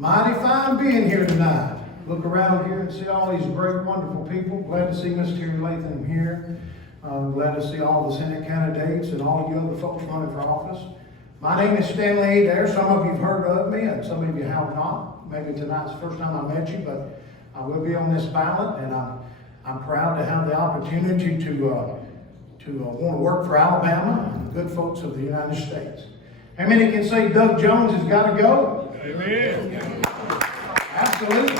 Mighty fine being here tonight. Look around here and see all these great, wonderful people. Glad to see Miss Terry Latham here. Glad to see all the Senate candidates and all of you other folks running for office. My name is Stanley Adair. Some of you have heard of me and some of you have not. Maybe tonight's the first time I met you, but I will be on this ballot, and I'm proud to have the opportunity to want to work for Alabama and the good folks of the United States. How many can say Doug Jones has got to go? Amen. Absolutely.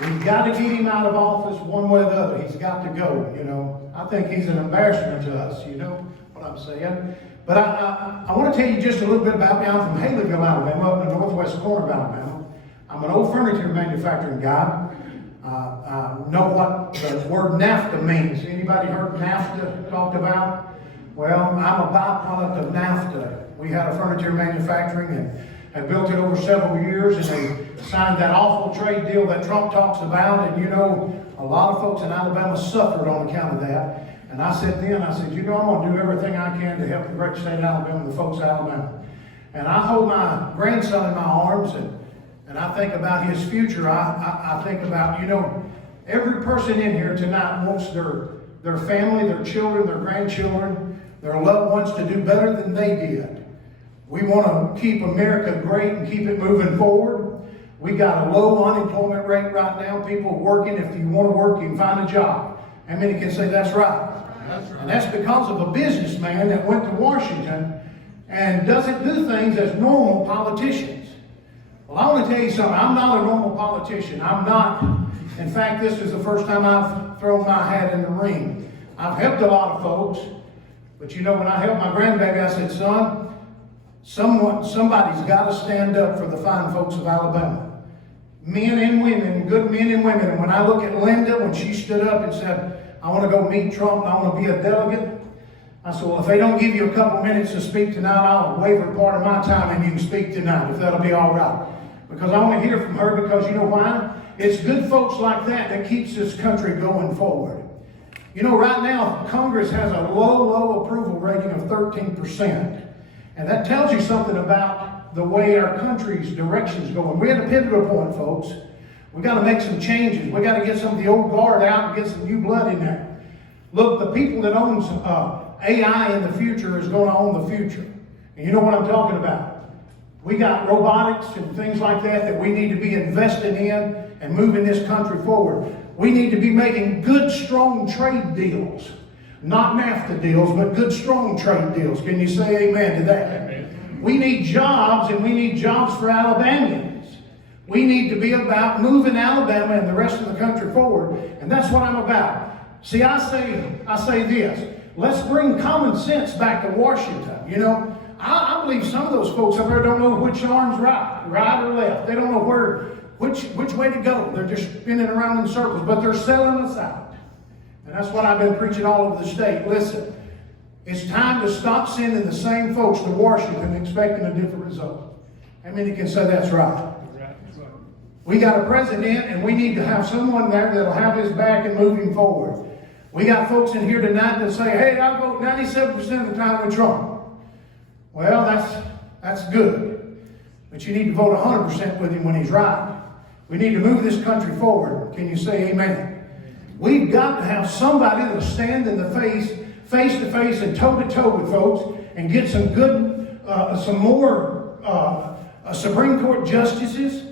We've got to get him out of office one way or the other. He's got to go, you know. I think he's an embarrassment to us, you know what I'm saying? But I want to tell you just a little bit about me. I'm from Haleyville, Alabama, up in the northwest corner of Alabama. I'm an old furniture manufacturing guy. I know what the word NAFTA means. Anybody heard NAFTA talked about? Well, I'm a byproduct of NAFTA. We had a furniture manufacturing and have built it over several years, and they signed that awful trade deal that Trump talks about, and you know, a lot of folks in Alabama suffered on account of that. And I said, you know, I'm going to do everything I can to help the great state of Alabama and the folks of Alabama. And I hold my grandson in my arms, and I think about his future. I think about, you know, every person in here tonight wants their family, their children, their grandchildren, their loved ones to do better than they did. We want to keep America great and keep it moving forward. We got a low unemployment rate right now. People working. If you want to work, you can find a job. How many can say that's right? That's right. And that's because of a businessman that went to Washington and doesn't do things as normal politicians. Well, I want to tell you something. I'm not a normal politician. I'm not. In fact, this is the first time I've thrown my hat in the ring. I've helped a lot of folks. But you know, when I helped my grandbaby, I said, son, somebody's got to stand up for the fine folks of Alabama. Men and women, good men and women. And when I look at Linda, when she stood up and said, I want to go meet Trump and I want to be a delegate, I said, well, if they don't give you a couple minutes to speak tonight, I'll waiver part of my time and you can speak tonight, if that'll be all right. Because I want to hear from her, because you know why? It's good folks like that that keeps this country going forward. You know, right now, Congress has a low approval rating of 13%. And that tells you something about the way our country's direction's going. We're at a pivotal point, folks. We got to make some changes. We got to get some of the old guard out and get some new blood in there. Look, the people that owns AI in the future is going to own the future. And you know what I'm talking about. We got robotics and things like that we need to be investing in and moving this country forward. We need to be making good, strong trade deals. Not NAFTA deals, but good, strong trade deals. Can you say amen to that? Amen. We need jobs, and we need jobs for Alabamians. We need to be about moving Alabama and the rest of the country forward, and that's what I'm about. See, I say this. Let's bring common sense back to Washington. You know, I believe some of those folks up there don't know which arm's right or left. They don't know which way to go. They're just spinning around in circles, but they're selling us out. And that's what I've been preaching all over the state. Listen, it's time to stop sending the same folks to Washington expecting a different result. How many can say that's right? We got a president, and we need to have someone there that'll have his back and move him forward. We got folks in here tonight that say, hey, I vote 97% of the time with Trump. Well, that's good. But you need to vote 100% with him when he's right. We need to move this country forward. Can you say amen? We've got to have somebody that'll stand in the face to face and toe to toe with folks and get some good, some more Supreme Court justices.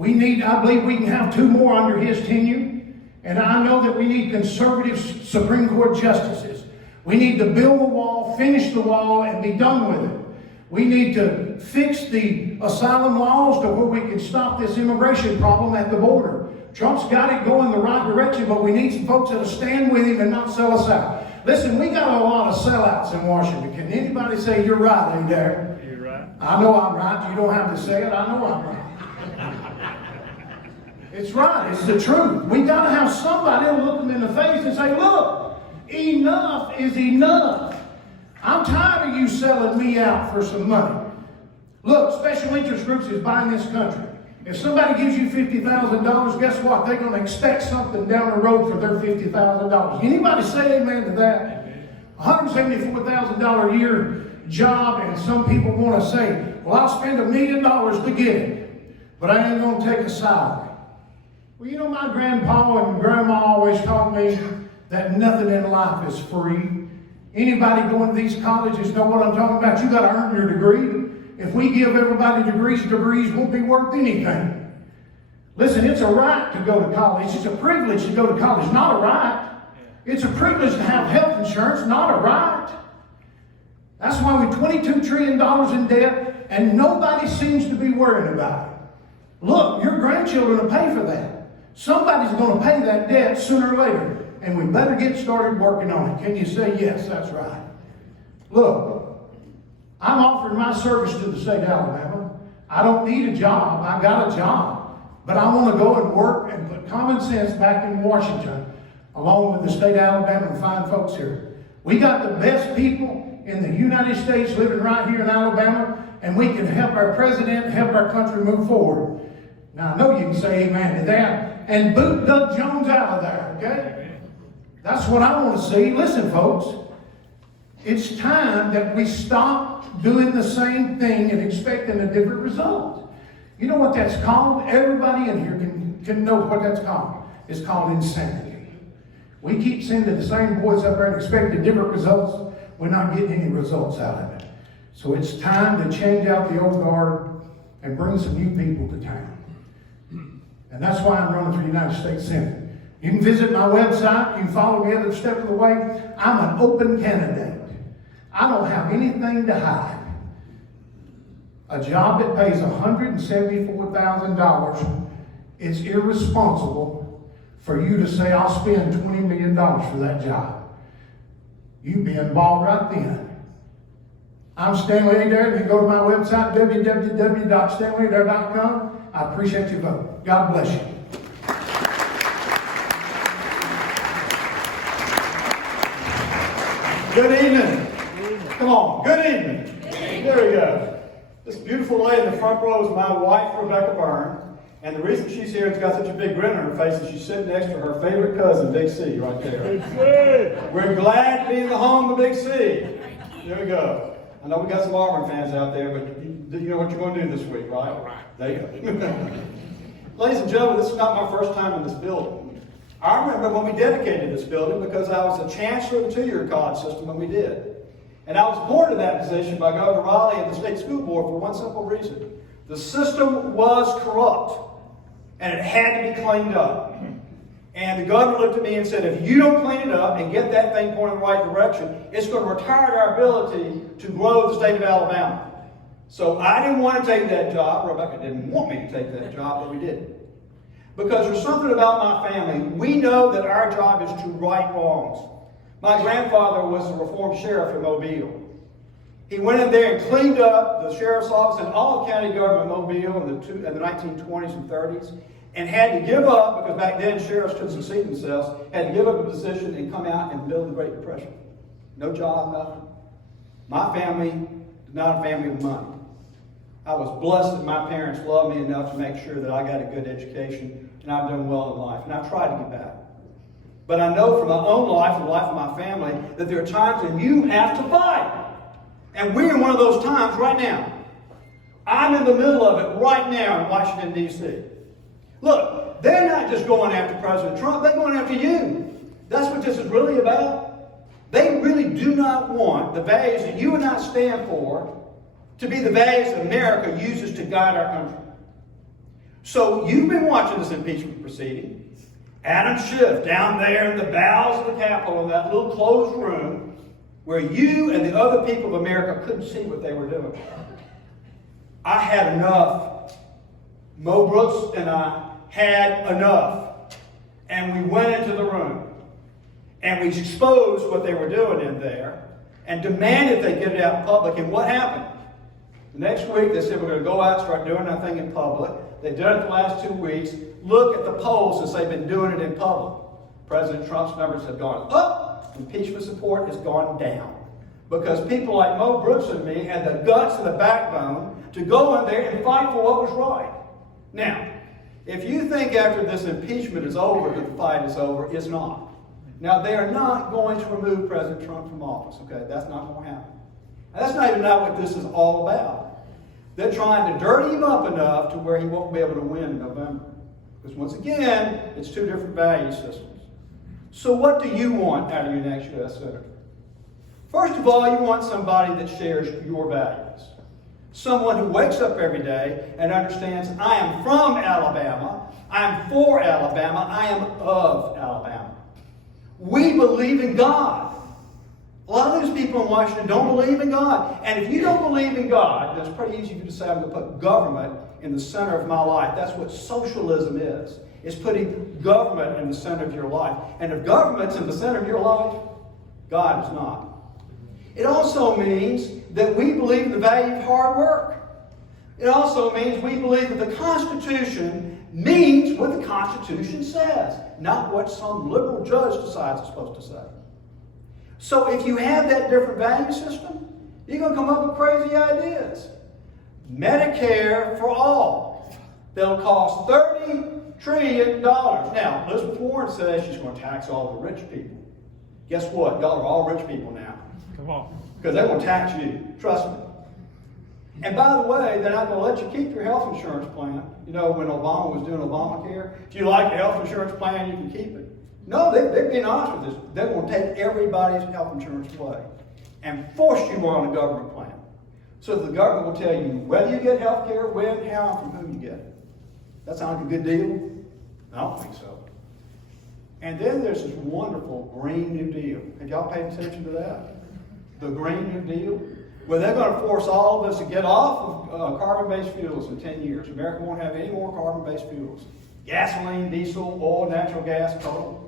I believe we can have 2 more under his tenure. And I know that we need conservative Supreme Court justices. We need to build the wall, finish the wall, and be done with it. We need to fix the asylum laws to where we can stop this immigration problem at the border. Trump's got it going the right direction, but we need some folks that'll stand with him and not sell us out. Listen, we got a lot of sellouts in Washington. Can anybody say you're right, Adair? You're right. I know I'm right. You don't have to say it. I know I'm right. It's right. It's the truth. We got to have somebody to look them in the face and say, look, enough is enough. I'm tired of you selling me out for some money. Look, special interest groups is buying this country. If somebody gives you $50,000, guess what? They're going to expect something down the road for their $50,000. Anybody say amen to that? $174,000 a year job, and some people want to say, well, I'll spend $1 million to get it, but I ain't going to take a salary. Well, you know, my grandpa and grandma always taught me that nothing in life is free. Anybody going to these colleges know what I'm talking about. You got to earn your degree. If we give everybody degrees won't be worth anything. Listen, it's a right to go to college. It's a privilege to go to college, not a right. It's a privilege to have health insurance, not a right. That's why we're $22 trillion in debt, and nobody seems to be worried about it. Look, your grandchildren will pay for that. Somebody's going to pay that debt sooner or later, and we better get started working on it. Can you say, yes, that's right? Look, I'm offering my service to the state of Alabama. I don't need a job. I got a job. But I want to go and work and put common sense back in Washington, along with the state of Alabama and fine folks here. We got the best people in the United States living right here in Alabama, and we can help our president, help our country move forward. Now, I know you can say amen to that, and boot Doug Jones out of there, okay? That's what I want to see. Listen, folks, it's time that we stop doing the same thing and expecting a different result. You know what that's called? Everybody in here can know what that's called. It's called insanity. We keep sending the same boys up there and expecting different results. We're not getting any results out of it. So it's time to change out the old guard and bring some new people to town. And that's why I'm running for the United States Senate. You can visit my website. You can follow me every step of the way. I'm an open candidate. I don't have anything to hide. A job that pays $174,000 is irresponsible for you to say, I'll spend $20 million for that job. You'd be involved right then. I'm Stanley Adair. You can go to my website, www.stanleyadair.com. I appreciate your vote. God bless you. Good evening. Come on, good evening. There we go. This beautiful lady in the front row is my wife, Rebecca Byrne. And the reason she's here is got such a big grin on her face is she's sitting next to her favorite cousin, Big C, right there. Big C! We're glad to be in the home of Big C. There we go. I know we got some Auburn fans out there, but you know what you're going to do this week, right? All right. There you go. Ladies and gentlemen, this is not my first time in this building. I remember when we dedicated this building because I was the chancellor of the two-year college system when we did. And I was appointed to that position by Governor Raleigh and the state school board for one simple reason. The system was corrupt, and it had to be cleaned up. And the governor looked at me and said, if you don't clean it up and get that thing pointed in the right direction, it's going to retard our ability to grow the state of Alabama. So I didn't want to take that job. Rebecca didn't want me to take that job, but we did. Because there's something about my family. We know that our job is to right wrongs. My grandfather was the reformed sheriff in Mobile. He went in there and cleaned up the sheriff's office and all of county government in Mobile in the 1920s and 30s, and had to give up, because back then sheriffs couldn't succeed themselves, had to give up a position and come out and build the Great Depression. No job, nothing. My family is not a family of money. I was blessed that my parents loved me enough to make sure that I got a good education and I've done well in life, and I've tried to get back. But I know from my own life and the life of my family that there are times when you have to fight. And we're in one of those times right now. I'm in the middle of it right now in Washington, D.C. Look, they're not just going after President Trump, they're going after you. That's what this is really about. They really do not want the values that you and I stand for to be the values that America uses to guide our country. So you've been watching this impeachment proceeding. Adam Schiff down there in the bowels of the Capitol in that little closed room where you and the other people of America couldn't see what they were doing. I had enough. Mo Brooks and I had enough. And we went into the room and we exposed what they were doing in there and demanded they get it out in public. And what happened? The next week they said we're going to go out and start doing our thing in public. They've done it the last 2 weeks. Look at the polls since they've been doing it in public. President Trump's numbers have gone up. Impeachment support has gone down. Because people like Mo Brooks and me had the guts and the backbone to go in there and fight for what was right. Now, if you think after this impeachment is over that the fight is over, it's not. Now, they are not going to remove President Trump from office, okay? That's not going to happen. That's not what this is all about. They're trying to dirty him up enough to where he won't be able to win in November. Because once again, it's two different value systems. So what do you want out of your next U.S. Senator? First of all, you want somebody that shares your values. Someone who wakes up every day and understands, I am from Alabama, I am for Alabama, I am of Alabama. We believe in God. A lot of those people in Washington don't believe in God. And if you don't believe in God, it's pretty easy for you to say, I'm going to put government in the center of my life. That's what socialism is. It's putting government in the center of your life. And if government's in the center of your life, God is not. It also means that we believe in the value of hard work. It also means we believe that the Constitution means what the Constitution says, not what some liberal judge decides it's supposed to say. So if you have that different value system, you're going to come up with crazy ideas. Medicare for all. That'll cost $30 trillion. Now, Elizabeth Warren says she's going to tax all the rich people. Guess what? Y'all are all rich people now. Come on. Because they're going to tax you. Trust me. And by the way, they're not going to let you keep your health insurance plan. You know, when Obama was doing Obamacare, if you like your health insurance plan, you can keep it. No, they're being honest with this. They're going to take everybody's health insurance away and force you on a government plan. So the government will tell you whether you get health care, when, how, and from whom you get it. That sounds like a good deal? I don't think so. And then there's this wonderful Green New Deal. Have y'all paid attention to that? The Green New Deal? Well, they're going to force all of us to get off of carbon-based fuels in 10 years. America won't have any more carbon-based fuels. Gasoline, diesel, oil, natural gas, coal.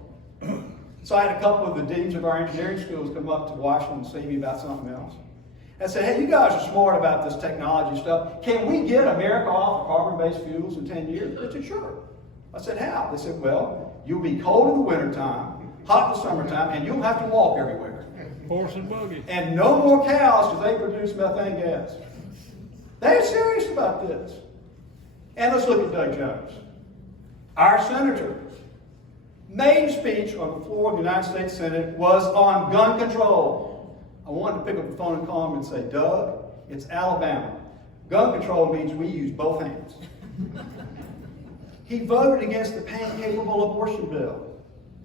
So I had a couple of the deans of our engineering schools come up to Washington and see me about something else. I said, hey, you guys are smart about this technology stuff. Can we get America off of carbon-based fuels in 10 years? They said, sure. I said, how? They said, well, you'll be cold in the wintertime, hot in the summertime, and you'll have to walk everywhere. Horse and buggy. And no more cows because they produce methane gas. They're serious about this. And let's look at Doug Jones. Our senator. Main speech on the floor of the United States Senate was on gun control. I wanted to pick up the phone and call him and say, Doug, it's Alabama. Gun control means we use both hands. He voted against the pain-capable abortion bill.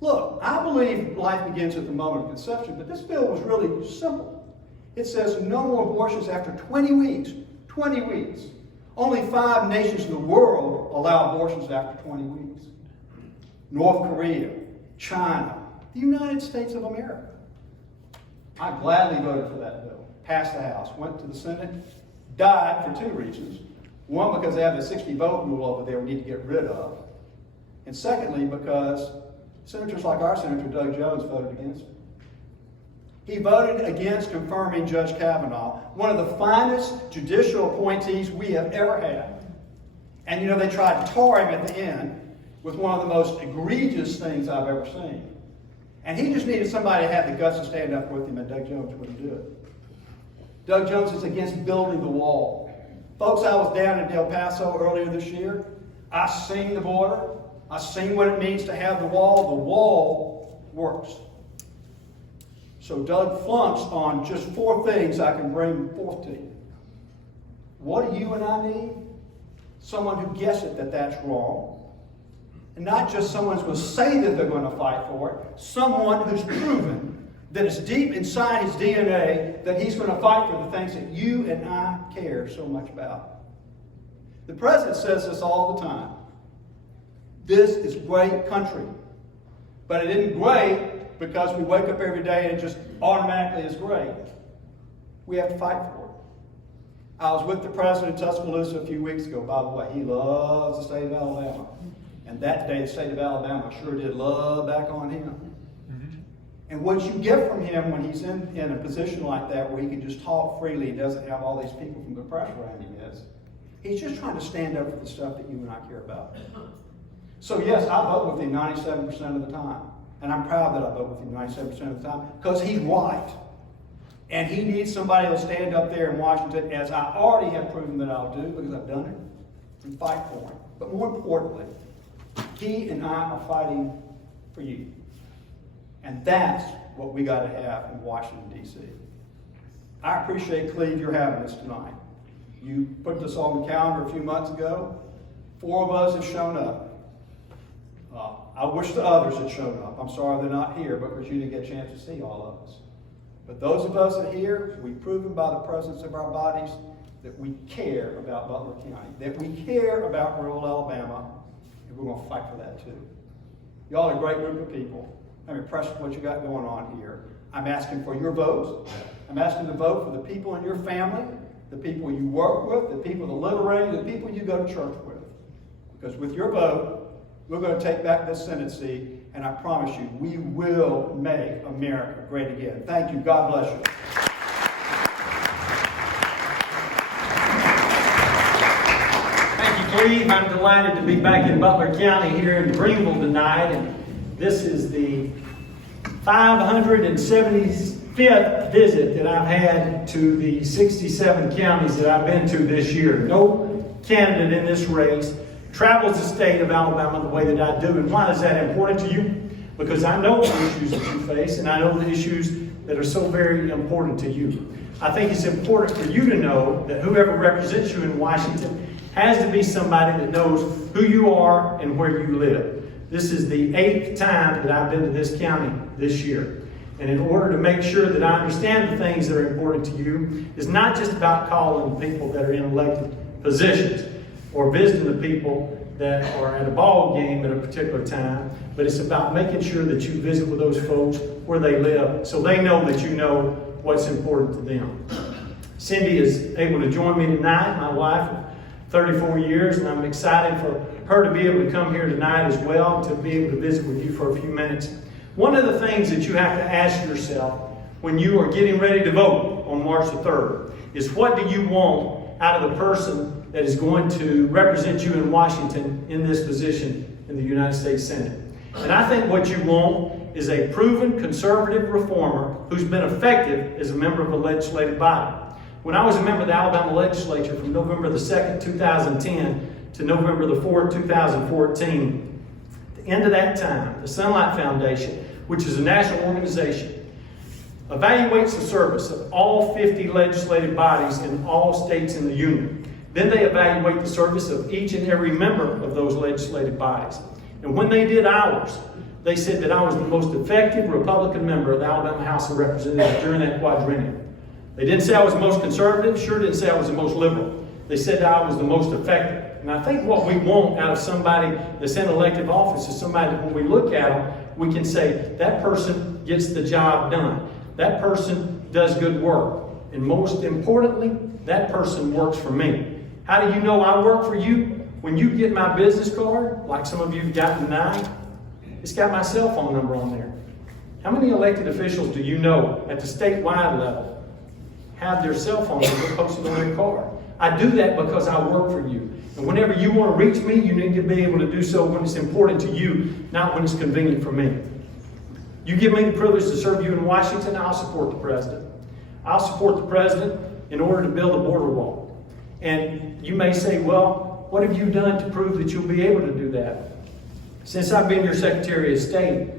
Look, I believe life begins at the moment of conception, but this bill was really simple. It says no more abortions after 20 weeks. 20 weeks. Only 5 nations in the world allow abortions after 20 weeks. North Korea, China, the United States of America. I gladly voted for that bill. Passed the House, went to the Senate, died for 2 reasons. One, because they have the 60-vote rule over there we need to get rid of. And secondly, because senators like our Senator Doug Jones voted against it. He voted against confirming Judge Kavanaugh, one of the finest judicial appointees we have ever had. And you know, they tried to tar him at the end with one of the most egregious things I've ever seen. And he just needed somebody to have the guts to stand up with him, and Doug Jones wouldn't do it. Doug Jones is against building the wall. Folks, I was down in El Paso earlier this year. I seen the border. I seen what it means to have the wall. The wall works. So Doug flunks on just 4 things I can bring forth to you. What do you and I need? Someone who gets it that that's wrong. And not just someone who's going to say that they're going to fight for it. Someone who's proven that it's deep inside his DNA that he's going to fight for the things that you and I care so much about. The president says this all the time. This is great country. But it isn't great because we wake up every day and it just automatically is great. We have to fight for it. I was with the president in Tuscaloosa a few weeks ago. By the way, he loves the state of Alabama. And that day, the state of Alabama sure did love back on him. Mm-hmm. And what you get from him when he's in a position like that where he can just talk freely, he doesn't have all these people from the press around him, he's just trying to stand up for the stuff that you and I care about. So yes, I vote with him 97% of the time. And I'm proud that I vote with him 97% of the time because he's white. And he needs somebody to stand up there in Washington, as I already have proven that I'll do because I've done it, and fight for him. But more importantly, he and I are fighting for you. And that's what we got to have in Washington, D.C. I appreciate, Cleve, you're having this tonight. You put this on the calendar a few months ago. 4 of us have shown up. I wish the others had shown up. I'm sorry they're not here because you didn't get a chance to see all of us. But those of us that are here, we've proven by the presence of our bodies that we care about Butler County, that we care about rural Alabama, and we're going to fight for that too. Y'all are a great group of people. I'm impressed with what you got going on here. I'm asking for your votes. I'm asking to vote for the people in your family, the people you work with, the people that live around you, the people you go to church with. Because with your vote, we're going to take back this Senate seat, and I promise you, we will make America great again. Thank you. God bless you. Thank you, Cleve. I'm delighted to be back in Butler County here in Greenville tonight, and this is the 575th visit that I've had to the 67 counties that I've been to this year. No candidate in this race travels the state of Alabama the way that I do. And why is that important to you? Because I know the issues that you face, and I know the issues that are so very important to you. I think it's important for you to know that whoever represents you in Washington has to be somebody that knows who you are and where you live. This is the 8th time that I've been to this county this year. And in order to make sure that I understand the things that are important to you, it's not just about calling people that are in elected positions or visiting the people that are at a ball game at a particular time, but it's about making sure that you visit with those folks where they live so they know that you know what's important to them. Cindy is able to join me tonight, my wife of 34 years, and I'm excited for her to be able to come here tonight as well, to be able to visit with you for a few minutes. One of the things that you have to ask yourself when you are getting ready to vote on March the 3rd is, what do you want out of the person that is going to represent you in Washington in this position in the United States Senate? And I think what you want is a proven conservative reformer who's been effective as a member of a legislative body. When I was a member of the Alabama legislature from November the 2nd, 2010 to November the 4th, 2014, at the end of that time, the Sunlight Foundation, which is a national organization, evaluates the service of all 50 legislative bodies in all states in the Union. Then they evaluate the service of each and every member of those legislative bodies. And when they did ours, they said that I was the most effective Republican member of the Alabama House of Representatives during that quadrennium. They didn't say I was the most conservative, sure didn't say I was the most liberal. They said that I was the most effective. And I think what we want out of somebody that's in elective office is somebody that when we look at them, we can say, that person gets the job done. That person does good work. And most importantly, that person works for me. How do you know I work for you? When you get my business card, like some of you have gotten tonight, it's got my cell phone number on there. How many elected officials do you know at the statewide level have their cell phone number posted on their card? I do that because I work for you. And whenever you want to reach me, you need to be able to do so when it's important to you, not when it's convenient for me. You give me the privilege to serve you in Washington, I'll support the president. I'll support the president in order to build a border wall. And you may say, well, what have you done to prove that you'll be able to do that? Since I've been your Secretary of State,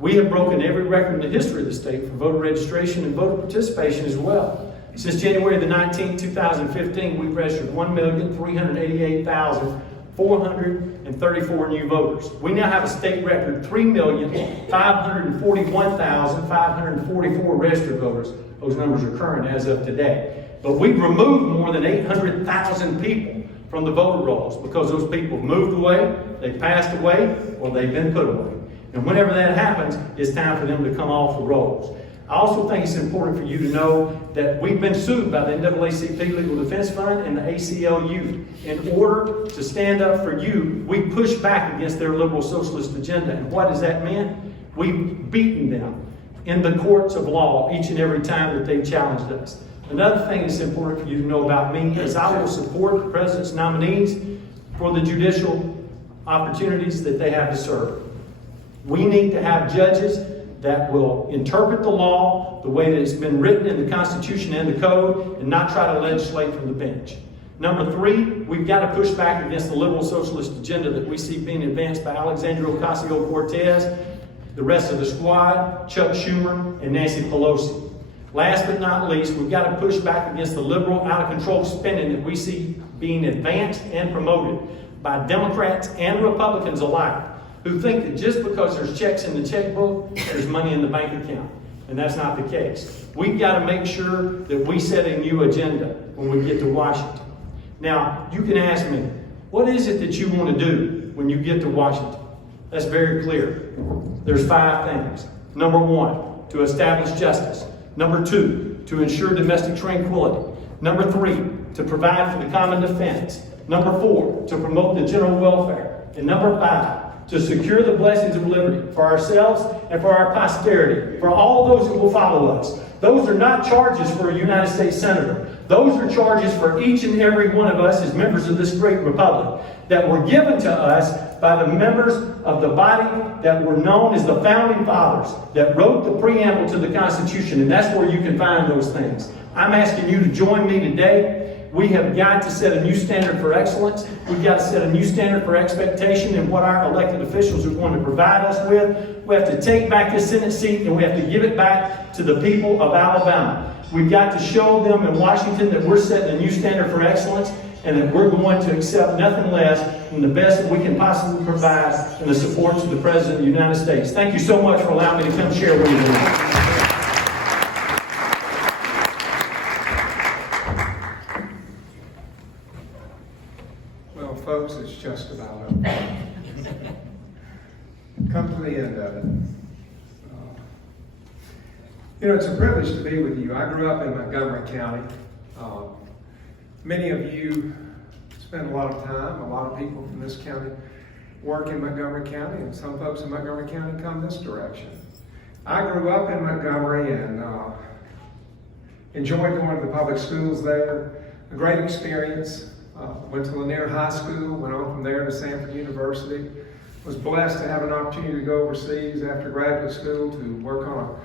we have broken every record in the history of the state for voter registration and voter participation as well. Since January the 19th, 2015, we've registered 1,388,434 new voters. We now have a state record 3,541,544 registered voters. Those numbers are current as of today. But we've removed more than 800,000 people from the voter rolls because those people have moved away, they passed away, or they've been put away. And whenever that happens, it's time for them to come off the rolls. I also think it's important for you to know that we've been sued by the NAACP Legal Defense Fund and the ACLU. In order to stand up for you, we push back against their liberal socialist agenda. And what does that mean? We've beaten them in the courts of law each and every time that they've challenged us. Another thing that's important for you to know about me is I will support the president's nominees for the judicial opportunities that they have to serve. We need to have judges that will interpret the law the way that it's been written in the Constitution and the Code and not try to legislate from the bench. Number 3, we've got to push back against the liberal socialist agenda that we see being advanced by Alexandria Ocasio-Cortez, the rest of the squad, Chuck Schumer, and Nancy Pelosi. Last but not least, we've got to push back against the liberal, out-of-control spending that we see being advanced and promoted by Democrats and Republicans alike, who think that just because there's checks in the checkbook, there's money in the bank account. And that's not the case. We've got to make sure that we set a new agenda when we get to Washington. Now, you can ask me, what is it that you want to do when you get to Washington? That's very clear. There's 5 things. Number 1, to establish justice. Number 2, to ensure domestic tranquility. Number 3, to provide for the common defense. Number 4, to promote the general welfare. And number 5, to secure the blessings of liberty for ourselves and for our posterity, for all those who will follow us. Those are not charges for a United States Senator. Those are charges for each and every one of us as members of this great republic that were given to us by the members of the body that were known as the Founding Fathers that wrote the preamble to the Constitution, and that's where you can find those things. I'm asking you to join me today. We have got to set a new standard for excellence. We've got to set a new standard for expectation in what our elected officials are going to provide us with. We have to take back this Senate seat and we have to give it back to the people of Alabama. We've got to show them in Washington that we're setting a new standard for excellence and that we're going to accept nothing less than the best that we can possibly provide in the support to the President of the United States. Thank you so much for allowing me to come share with you tonight. Well, folks, it's just about over. Come to the end of it. You know, it's a privilege to be with you. I grew up in Montgomery County. Many of you spend a lot of time, a lot of people from this county work in Montgomery County, and some folks in Montgomery County come this direction. I grew up in Montgomery and enjoyed going to the public schools there. A great experience. Went to Lanier High School, went on from there to Sanford University. Was blessed to have an opportunity to go overseas after graduate school to work on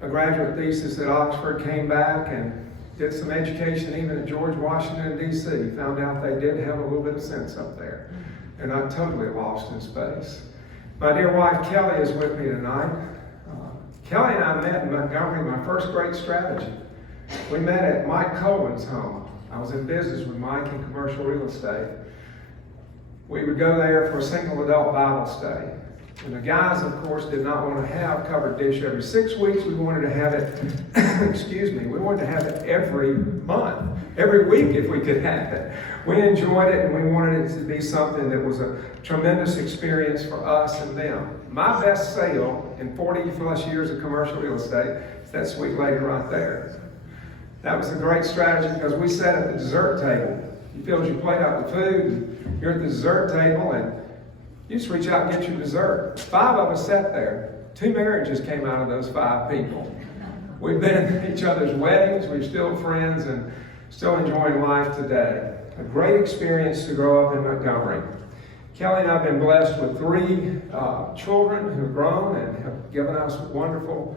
a graduate thesis at Oxford, came back and did some education even at George Washington, D.C. Found out they did have a little bit of sense up there. They're not totally lost in space. My dear wife, Kelly, is with me tonight. Kelly and I met in Montgomery, my first great strategy. We met at Mike Cohen's home. I was in business with Mike in commercial real estate. We would go there for a single adult Bible study. And the guys, of course, did not want to have covered dish every 6 weeks. We wanted to have it, excuse me, we wanted to have it every month, every week if we could have it. We enjoyed it and we wanted it to be something that was a tremendous experience for us and them. My best sale in 40 plus years of commercial real estate is that sweet lady right there. That was a great strategy because we sat at the dessert table. You filled your plate out with food, and you're at the dessert table, and you just reach out and get your dessert. 5 of us sat there. 2 marriages came out of those 5 people. We've been at each other's weddings. We're still friends and still enjoying life today. A great experience to grow up in Montgomery. Kelly and I have been blessed with 3 children who have grown and have given us a wonderful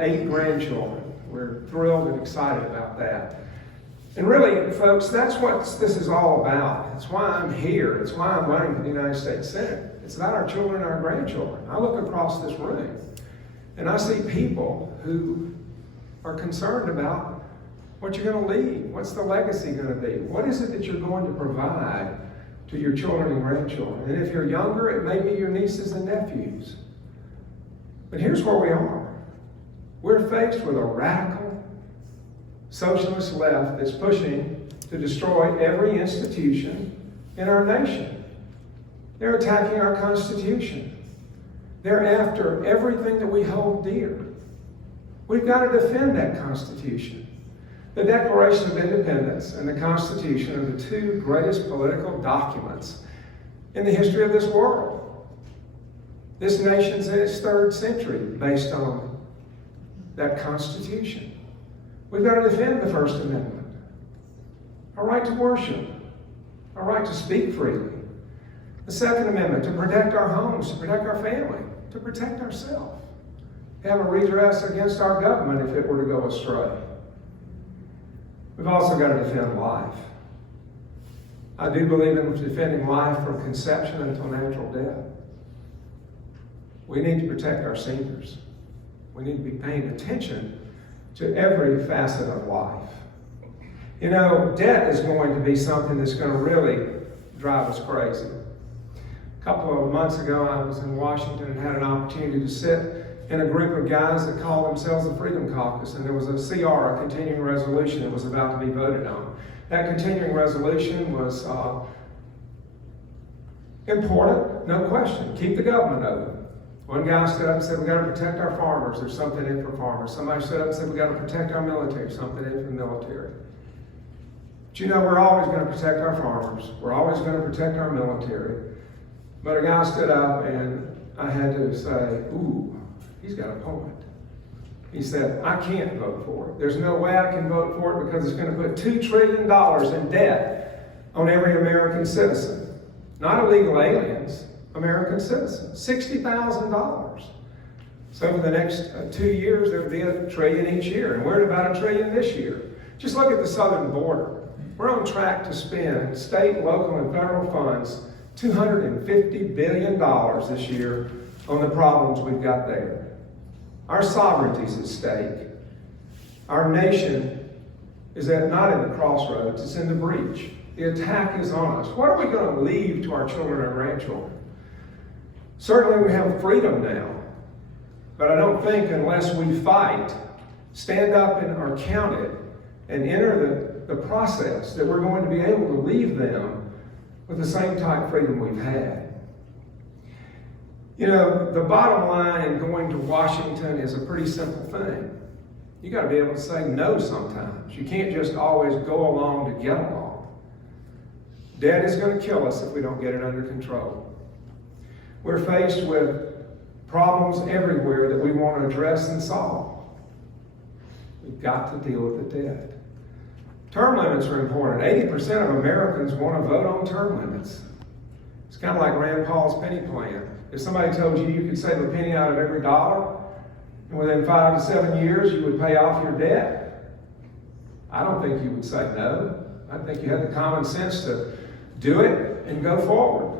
8 grandchildren. We're thrilled and excited about that. And really, folks, that's what this is all about. It's why I'm here. It's why I'm running for the United States Senate. It's about our children and our grandchildren. I look across this room, and I see people who are concerned about what you're going to leave. What's the legacy going to be? What is it that you're going to provide to your children and grandchildren? And if you're younger, it may be your nieces and nephews. But here's where we are. We're faced with a radical socialist left that's pushing to destroy every institution in our nation. They're attacking our Constitution. They're after everything that we hold dear. We've got to defend that Constitution. The Declaration of Independence and the Constitution are the 2 greatest political documents in the history of this world. This nation's in its 3rd century based on that Constitution. We've got to defend the First Amendment, our right to worship, our right to speak freely. The Second Amendment, to protect our homes, to protect our family, to protect ourselves, to have a redress against our government if it were to go astray. We've also got to defend life. I do believe in defending life from conception until natural death. We need to protect our seniors. We need to be paying attention to every facet of life. You know, debt is going to be something that's going to really drive us crazy. A couple of months ago, I was in Washington and had an opportunity to sit in a group of guys that call themselves the Freedom Caucus, and there was a CR, a continuing resolution, that was about to be voted on. That continuing resolution was important, no question. Keep the government open. One guy stood up and said, we got to protect our farmers. There's something in for farmers. Somebody stood up and said, we got to protect our military. Something in for the military. But you know, we're always going to protect our farmers. We're always going to protect our military. But a guy stood up and I had to say, ooh, he's got a point. He said, I can't vote for it. There's no way I can vote for it because it's going to put $2 trillion in debt on every American citizen. Not illegal aliens, American citizens. $60,000. So for the next 2 years, there will be $1 trillion each year. And we're at about $1 trillion this year. Just look at the southern border. We're on track to spend state, local, and federal funds $250 billion this year on the problems we've got there. Our sovereignty is at stake. Our nation is not in the crossroads, it's in the breach. The attack is on us. What are we going to leave to our children and grandchildren? Certainly we have freedom now, but I don't think unless we fight, stand up and are counted, and enter the process, that we're going to be able to leave them with the same type of freedom we've had. You know, the bottom line in going to Washington is a pretty simple thing. You got to be able to say no sometimes. You can't just always go along to get along. Debt is going to kill us if we don't get it under control. We're faced with problems everywhere that we want to address and solve. We've got to deal with the debt. Term limits are important. 80% of Americans want to vote on term limits. It's kind of like Rand Paul's penny plan. If somebody told you you could save a penny out of every dollar, and within 5 to 7 years you would pay off your debt, I don't think you would say no. I think you had the common sense to do it and go forward.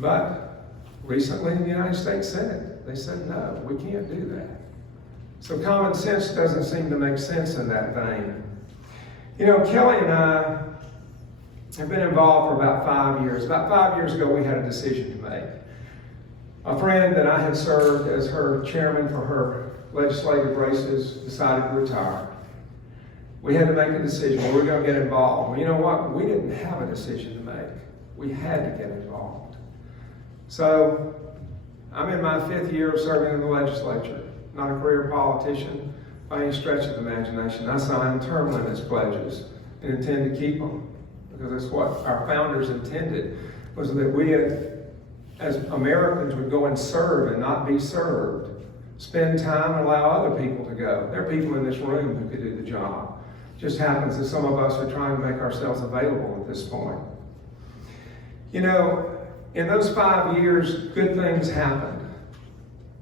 But recently in the United States Senate, they said no, we can't do that. So common sense doesn't seem to make sense in that vein. You know, Kelly and I have been involved for about 5 years. About 5 years ago, we had a decision to make. A friend that I had served as her chairman for her legislative races decided to retire. We had to make a decision. We were going to get involved. Well, you know what? We didn't have a decision to make. We had to get involved. So I'm in my 5th year of serving in the legislature. Not a career politician by any stretch of the imagination. I signed term limits pledges and intend to keep them, because that's what our founders intended, was that we as Americans would go and serve and not be served. Spend time and allow other people to go. There are people in this room who could do the job. Just happens that some of us are trying to make ourselves available at this point. You know, in those 5 years, good things happened.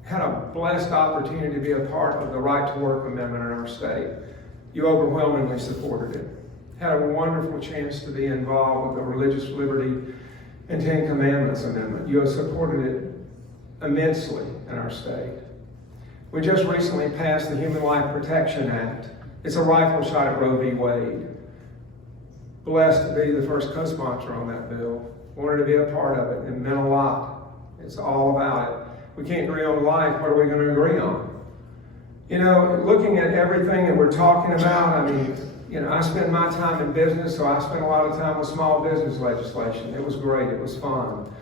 Had a blessed opportunity to be a part of the Right to Work Amendment in our state. You overwhelmingly supported it. Had a wonderful chance to be involved with the Religious Liberty and 10 Commandments Amendment. You have supported it immensely in our state. We just recently passed the Human Life Protection Act. It's a rifle shot at Roe v. Wade. Blessed to be the first co-sponsor on that bill. Wanted to be a part of it and meant a lot. It's all about it. We can't agree on life. What are we going to agree on? You know, looking at everything that we're talking about, I mean, you know, I spend my time in business, so I spend a lot of time with small business legislation. It was great. It was fun.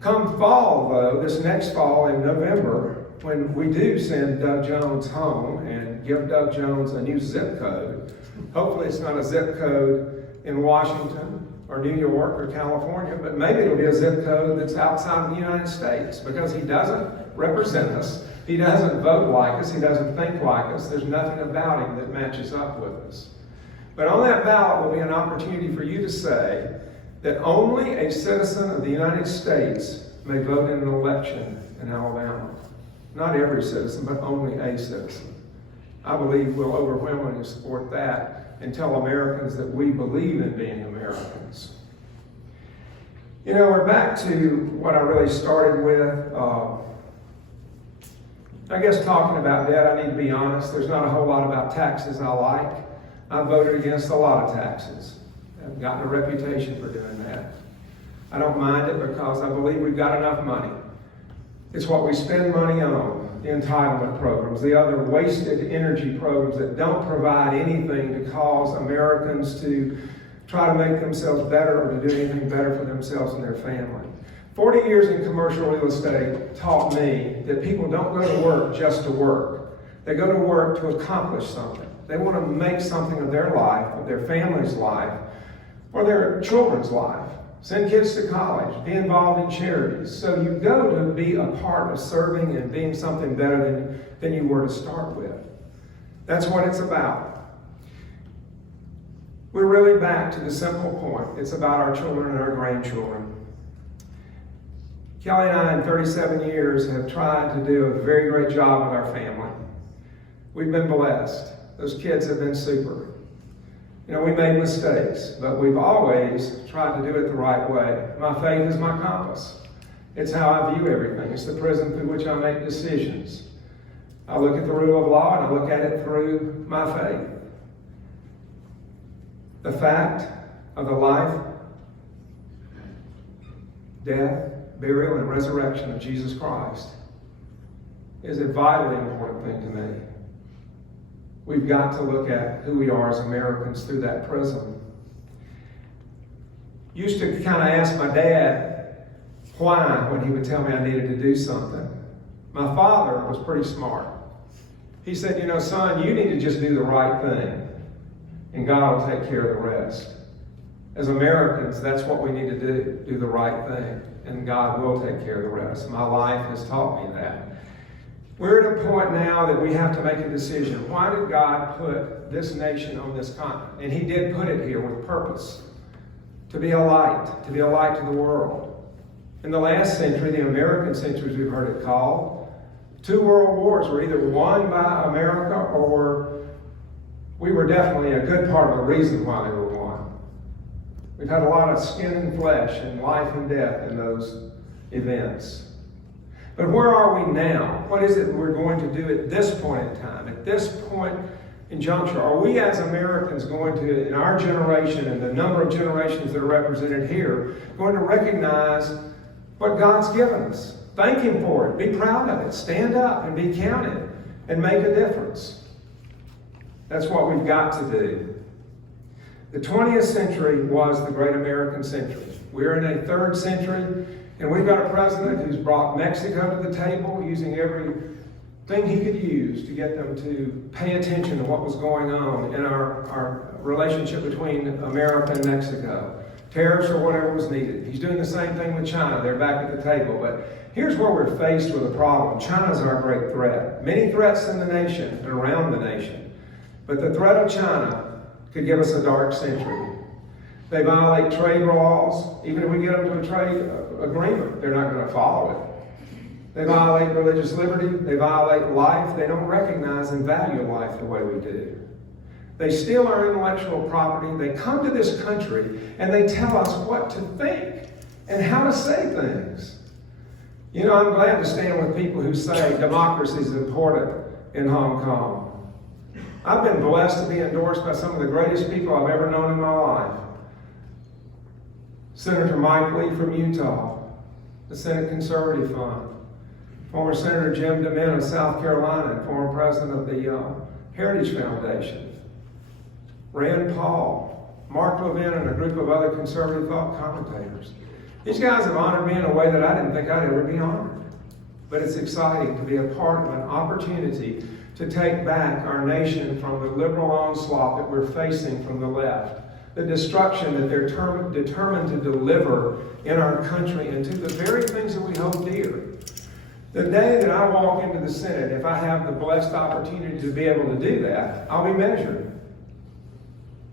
Come fall, though, this next fall in November, when we do send Doug Jones home and give Doug Jones a new zip code, hopefully it's not a zip code in Washington or New York or California, but maybe it'll be a zip code that's outside of the United States, because he doesn't represent us. He doesn't vote like us. He doesn't think like us. There's nothing about him that matches up with us. But on that ballot will be an opportunity for you to say that only a citizen of the United States may vote in an election in Alabama. Not every citizen, but only a citizen. I believe we'll overwhelmingly support that and tell Americans that we believe in being Americans. You know, we're back to what I really started with. I guess talking about that, I need to be honest, there's not a whole lot about taxes I like. I voted against a lot of taxes. I've gotten a reputation for doing that. I don't mind it because I believe we've got enough money. It's what we spend money on, the entitlement programs, the other wasted energy programs that don't provide anything to cause Americans to try to make themselves better or to do anything better for themselves and their family. 40 years in commercial real estate taught me that people don't go to work just to work. They go to work to accomplish something. They want to make something of their life, of their family's life, or their children's life. Send kids to college, be involved in charities. So you go to be a part of serving and being something better than you were to start with. That's what it's about. We're really back to the simple point. It's about our children and our grandchildren. Kelly and I, in 37 years, have tried to do a very great job with our family. We've been blessed. Those kids have been super. You know, we made mistakes, but we've always tried to do it the right way. My faith is my compass. It's how I view everything. It's the prism through which I make decisions. I look at the rule of law and I look at it through my faith. The fact of the life, death, burial, and resurrection of Jesus Christ is a vitally important thing to me. We've got to look at who we are as Americans through that prism. Used to kind of ask my dad why when he would tell me I needed to do something. My father was pretty smart. He said, you know, son, you need to just do the right thing, and God will take care of the rest. As Americans, that's what we need to do the right thing, and God will take care of the rest. My life has taught me that. We're at a point now that we have to make a decision. Why did God put this nation on this continent? And He did put it here with purpose. To be a light to the world. In the last century, the American century, as we've heard it called, 2 world wars were either won by America or we were definitely a good part of the reason why they were won. We've had a lot of skin and flesh and life and death in those events. But where are we now? What is it we're going to do at this point in time? At this point in juncture, are we as Americans going to, in our generation and the number of generations that are represented here, going to recognize what God's given us? Thank Him for it. Be proud of it. Stand up and be counted and make a difference. That's what we've got to do. The 20th century was the great American century. We're in a 3rd century. And we've got a president who's brought Mexico to the table, using everything he could use to get them to pay attention to what was going on in our relationship between America and Mexico. Tariffs or whatever was needed. He's doing the same thing with China. They're back at the table. But here's where we're faced with a problem. China's our great threat. Many threats in the nation and around the nation. But the threat of China could give us a dark century. They violate trade laws. Even if we get them to a trade agreement, they're not going to follow it. They violate religious liberty. They violate life. They don't recognize and value life the way we do. They steal our intellectual property. They come to this country and they tell us what to think and how to say things. You know, I'm glad to stand with people who say democracy is important in Hong Kong. I've been blessed to be endorsed by some of the greatest people I've ever known in my life. Senator Mike Lee from Utah, the Senate Conservative Fund. Former Senator Jim DeMint of South Carolina, and former president of the Heritage Foundation. Rand Paul, Mark Levin, and a group of other conservative thought commentators. These guys have honored me in a way that I didn't think I'd ever be honored. But it's exciting to be a part of an opportunity to take back our nation from the liberal onslaught that we're facing from the left. The destruction that they're determined to deliver in our country and to the very things that we hold dear. The day that I walk into the Senate, if I have the blessed opportunity to be able to do that, I'll be measured.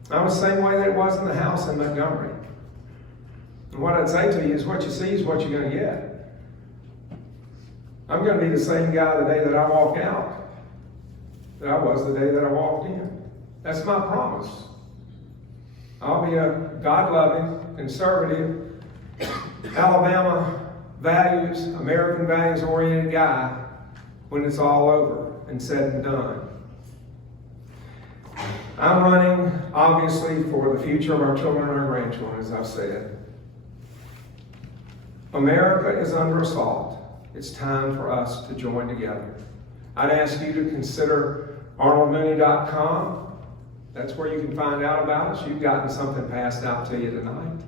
I'm the same way that it was in the House in Montgomery. And what I'd say to you is what you see is what you're going to get. I'm going to be the same guy the day that I walk out that I was the day that I walked in. That's my promise. I'll be a God-loving, conservative, Alabama values, American values-oriented guy when it's all over and said and done. I'm running, obviously, for the future of our children and our grandchildren, as I've said. America is under assault. It's time for us to join together. I'd ask you to consider arnoldmooney.com. That's where you can find out about us. You've gotten something passed out to you tonight.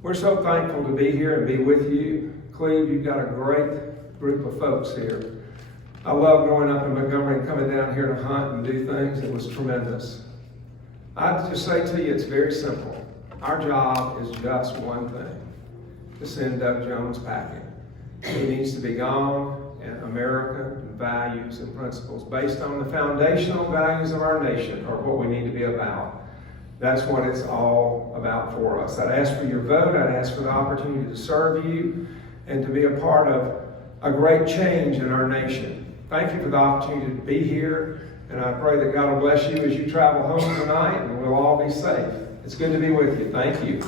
We're so thankful to be here and be with you. Cleve, you've got a great group of folks here. I love growing up in Montgomery and coming down here to hunt and do things. It was tremendous. I'd just say to you, it's very simple. Our job is just one thing, to send Doug Jones packing. He needs to be gone, and American values and principles based on the foundational values of our nation are what we need to be about. That's what it's all about for us. I'd ask for your vote. I'd ask for the opportunity to serve you and to be a part of a great change in our nation. Thank you for the opportunity to be here, and I pray that God will bless you as you travel home tonight, and we'll all be safe. It's good to be with you. Thank you.